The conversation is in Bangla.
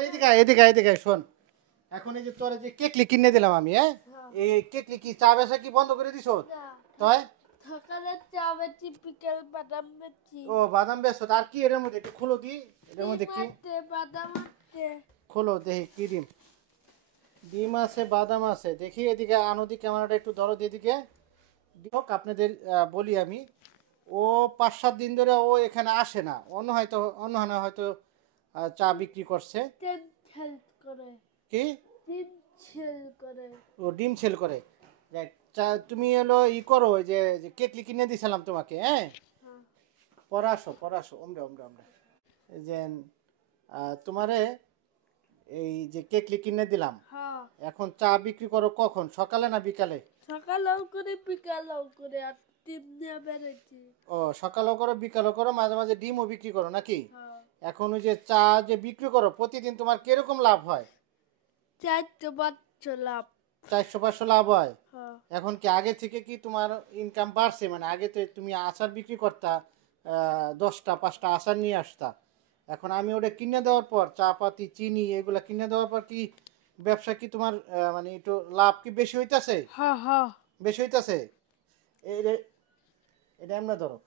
এইদিকে এদিকে এদিকে শোন, এখন এই যে তোর যে কেকলি কিনে দিলাম আমি, হ্যাঁ, এই কেকলি কি চা বেচা কি বন্ধ করে দিছো? তাই সকালে চা বেচি, বিকেল বাদাম বেচি। ও বাদাম বেচছো, আর কি এর মধ্যে একটু খুলো দি, এর মধ্যে কি বাদাম আছে, খোলো দেখি কি ডিম, ডিম আছে, বাদাম আছে, দেখি এদিকে আনো দি, ক্যামেরাটা একটু ধরো এদিকে। হোক আপনাদের বলি আমি, ও 5-7 দিন ধরে ও এখানে আসে না, অন্য হয়তো চা বিক্রি করছে। ডিম সেল করে। কি ডিম সেল করে। ও ডিম সেল করে। দেখ, তুমি হলো করো, ওই যে কেকলি কিনে দিয়েছিলাম তোমাকে, হ্যাঁ, পরে আসো ওমরা ওমরা ওমরা, এই যে তোমারে এই যে কেকলি কিনে দিলাম, এখন চা বিক্রি করো কখন, সকালে না বিকালে? সকালেও করে, বিকালেও করে, আর ডিম নিয়ে বেড়েছি। ও সকালেও করো বিকালেও করো, মাঝে মাঝে ডিমও বিক্রি করো নাকি? এখন ওই যে চা যে বিক্রি করো প্রতিদিন তোমার কিরকম লাভ হয়? 400-500 লাভ। 400-500 লাভ হয়। এখন কি আগে থেকে কি তোমার ইনকাম বাড়ছে? মানে আগে তো তুমি আচার বিক্রি করতা, 10টা 5টা আচার নিয়ে আসতা, এখন আমি ওটা কিনে দেওয়ার পর চা পাতি চিনি এগুলা কিনে দেওয়ার পর কি ব্যবসা কি তোমার মানে একটু লাভ কি বেশি হইতাছে? বেশি হইতাছে? এটা এটা এমন ধরো,